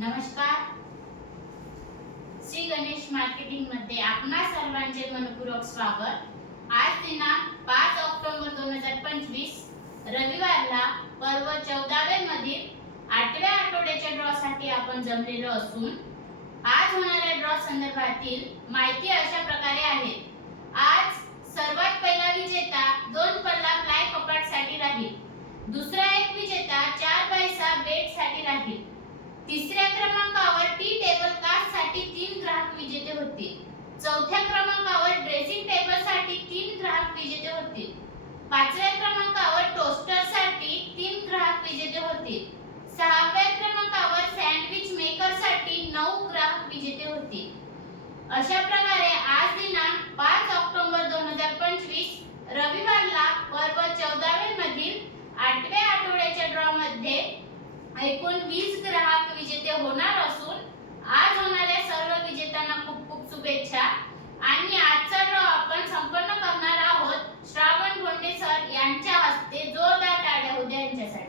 नमस्कार. श्री गणेश मार्केटिंगमध्ये आपणा सर्वांचे मनपूर्वक स्वागत. आज दिनांक पाच ऑक्टोबर दोन हजार पंचवीस रविवारला पर्व चौदावे मधील आठव्या आठवड्याच्या ड्रॉसाठी आपण जमलेलो असून आज होणाऱ्या ड्रॉ संदर्भातील माहिती अशा प्रकारे आहे. आज सर्वात पहिला विजेता दोन पल्ला फ्लाय कपाटसाठी राहील. दुसरा एक विजेता चार पैसा बेटसाठी राहील. तिसऱ्या क्रमांकावर टी टेबल कार्डसाठी तीन ग्राहक विजेते होतील. चौथ्या क्रमांकावर ड्रेसिंग टेबलसाठी तीन ग्राहक विजेते होतील. पाचव्या क्रमांकावर टोस्टरसाठी तीन ग्राहक विजेते होतील. सहाव्या क्रमांकावर सँडविच मेकरसाठी नऊ ग्राहक विजेते होतील. अशा प्रकारे आज दिनांक पाच ऑक्टोबर दोन हजार पंचवीस रविवारला पर्व चौदावे मधील आठव्या आठवड्याच्या ड्रॉ मध्ये एकूण वीस ग्राहक विजेते होणार असून आज होणाऱ्या सर्व विजेत्यांना खूप खूप शुभेच्छा. आणि आजचा ड्रॉ आपण संपन्न करणार आहोत श्रावण भोंडे सर यांच्या हस्ते जोरदार टाळ्या होऊ द्या यांच्यासाठी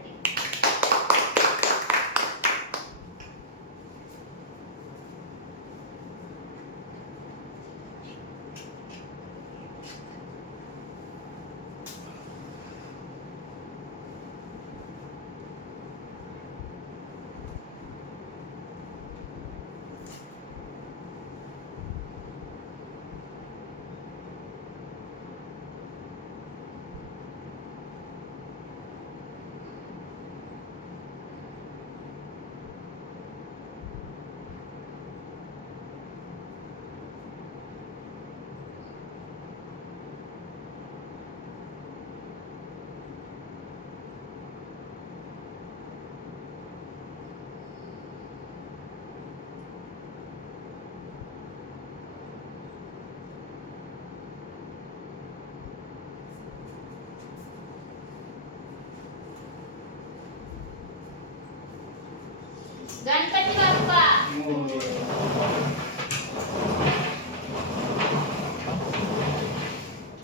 गणपती बाप्पा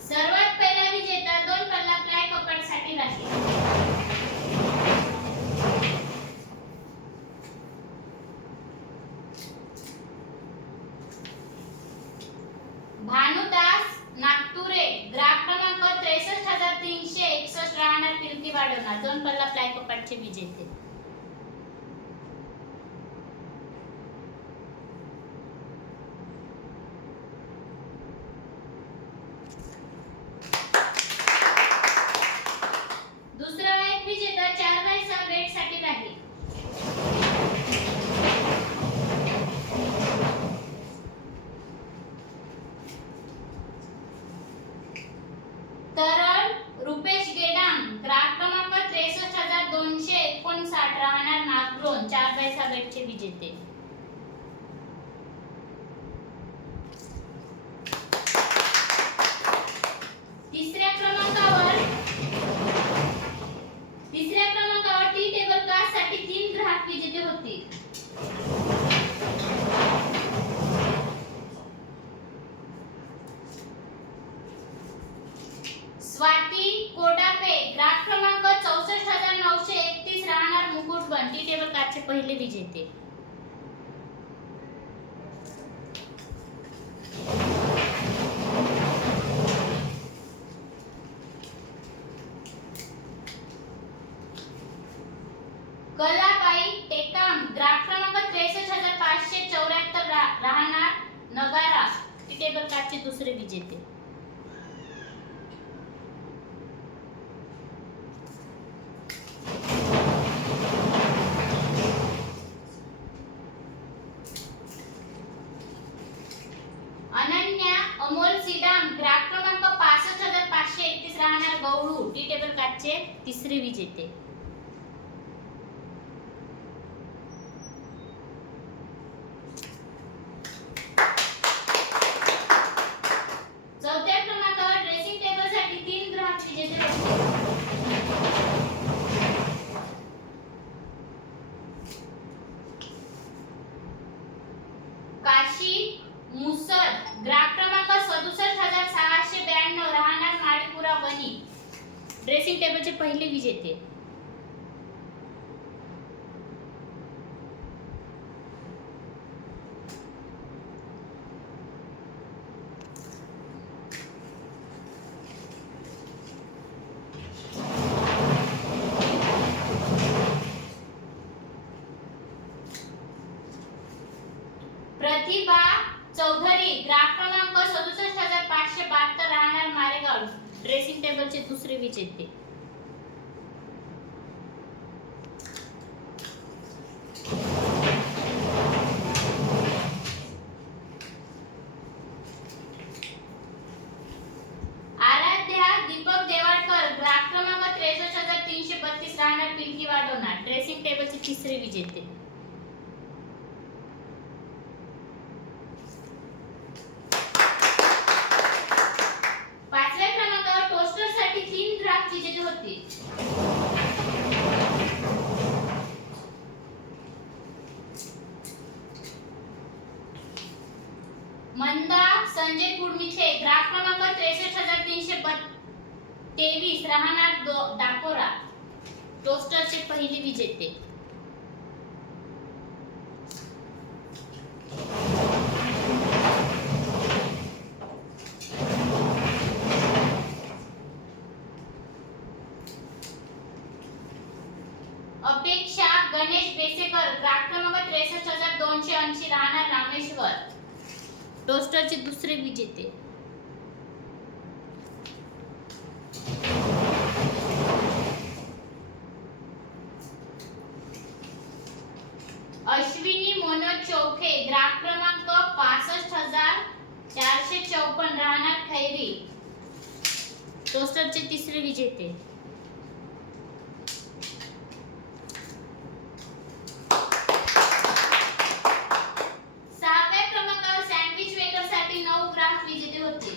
सर्वात पहिला विजेता दोन पल्ला फ्लाय कपाटसाठी राहील भानुदास नागतुरे ग्राहक क्रमांक त्रेसष्ट हजार तीनशे एकसष्ट राहणार फिरकी वाढवणार दोन पल्ला फ्लाय कपाटचे विजेते दुसरा एक विजेता चार बायचा बेटसाठी राहील तरळ रुपेश गेडाम ग्राहक क्रमांक त्रेसष्ट हजार दोनशे एकोणसाठ राहणार नागलोन चार पैसा बेटचे विजेते तिसऱ्या क्रमांकावर तिसऱ्या क्रमांकावर टी टेबल कास्टसाठी तीन ग्राहक विजेते होतील स्वाती कोडापे ग्राहक क्रमांक चौसष्ट हजार नऊशे एकतीस राहणार मुकुटबन टी टेबल कास्टचे पहिले विजेते कलाबाई टेकाम ग्राहक क्रमांक त्रेसष्ट हजार पाचशे चौऱ्याहत्तर राहणार नगारा. टी प्रकारचे दुसरे विजेते अनन्या अमोल सीडाम ग्राहक क्रमांक पासष्ट हजार पाचशे एकतीस राहणार गौडू टी टेबल कास्टचे तिसरे विजेते चौथ्या क्रमांकावर ड्रेसिंग टेबलसाठी तीन ग्राहक विजेते काशी मुसळ ग्राहक क्रमांक सदुसष्ट हजार सहाशे ब्याण्णव राहणार माळीपुरा वणी ड्रेसिंग टेबलचे पहिले विजेते. टोस्टरचे दुसरे विजेते आराध्या दीपक देवाडकर ग्राहक क्रमांक त्रेसष्ट हजार तीनशे बत्तीस राहणार पिंकी वाढवणार ड्रेसिंग टेबलचे तिसरे विजेते पाचव्या क्रमांकावर टोस्टरसाठी तीन ग्राहक विजेते होते. मंदा संजय कुडमिथे ग्राहक क्रमांक त्रेसष्ट हजार तीनशे तेवीस. राहणार दो- दापोरा. टोस्टरचे पहिले विजेते अपेक्षा गणेश बेसेकर ग्राहक क्रमांक त्रेसष्ट हजार दोनशे ऐंशी राहणार रामेश्वर. टोस्टरचे दुसरे विजेते. अश्विनी मनोज चौखे ग्राहक क्रमांक पासष्ट हजार चारशे चौपन्न राहणार खैरी. टोस्टरचे तिसरे विजेते सहाव्या क्रमांकावर सँडविच मेकरसाठी नऊ ग्राहक विजेते होते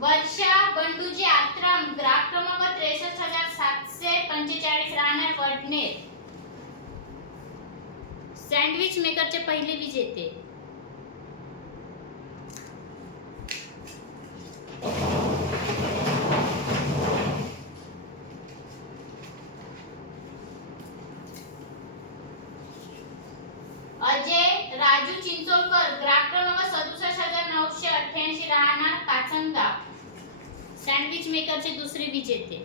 वर्षा बंडूजी आत्राम ग्राहक क्रमांक त्रेसष्ट हजार सातशे पंचेचाळीस राहणार वडनेर. सँडविच मेकरचे पहिले विजेते. अजय राजू चिंचोलकर ग्राहक क्रमांक सदुसष्ट हजार नऊशे अठ्ठ्याऐंशी राहणार काचनगाव सँडविच मेकरचे दुसरे विजेते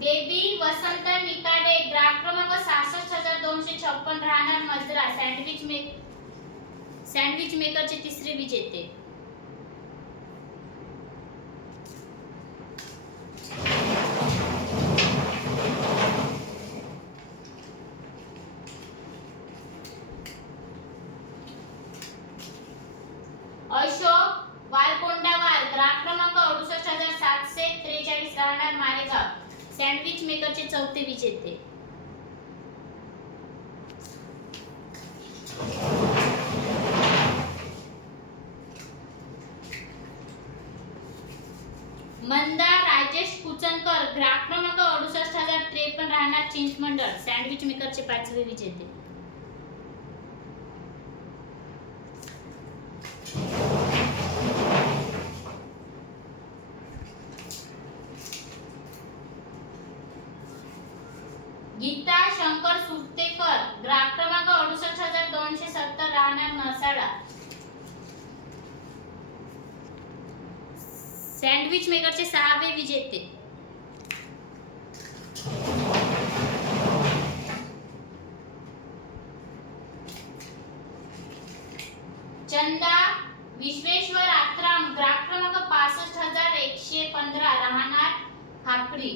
बेबी वसंत निकाडे ग्राहक क्रमांक सहासष्ट हजार दोनशे छप्पन राहणार मजरा. सँडविच मेक सँडविच मेकरचे तिसरे विजेते अशोक वालकोंडावार ग्राहक क्रमांक अडुसष्ट हजार सातशे त्रेचाळीस राहणार मारेगाव सँडविच मेकरचे चौथे मंदा राजेश कुचनकर ग्राहक क्रमांक अडुसष्ट हजार त्रेपन्न राहणार चिंचमंडळ. सँडविच मेकरचे पाचवे विजेते शंकर सुरतेकर ग्राहक क्रमांक अडुसष्ट हजार दोनशे सत्तर राहणार नसाडा सँडविच मेकरचे सहावे विजेते. चंदा विश्वेश्वर आत्राम ग्राहक क्रमांक पासष्ट हजार एकशे पंधरा राहणार खापरी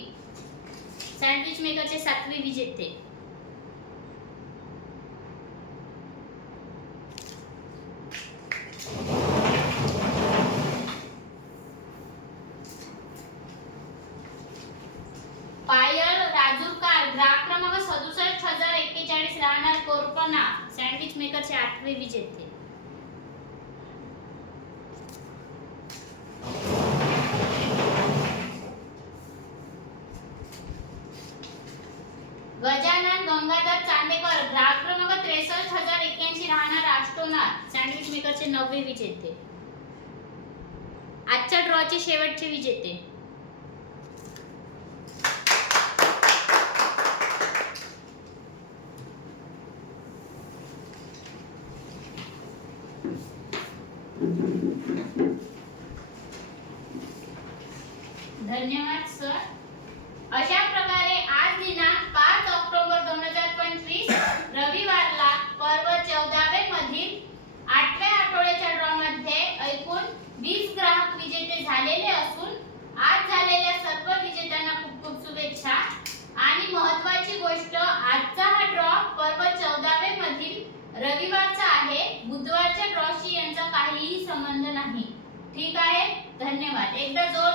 सँडविच मेकरचे सातवे विजेते पायल राजूरकार ग्राहक क्रमांक सदुसष्ट हजार एक्केचाळीस राहणार कोरपना सँडविच आठवे विजेते. गजानन गंगाधर चांदेकर ग्राहक क्रमांक त्रेसष्ट हजार एक्क्याऐंशी राहणार राष्ट्रोनाथ. सँडविच मेकरचे नववे विजेते. आजच्या ड्रॉचे शेवटचे विजेते. धन्यवाद सर. अशा in the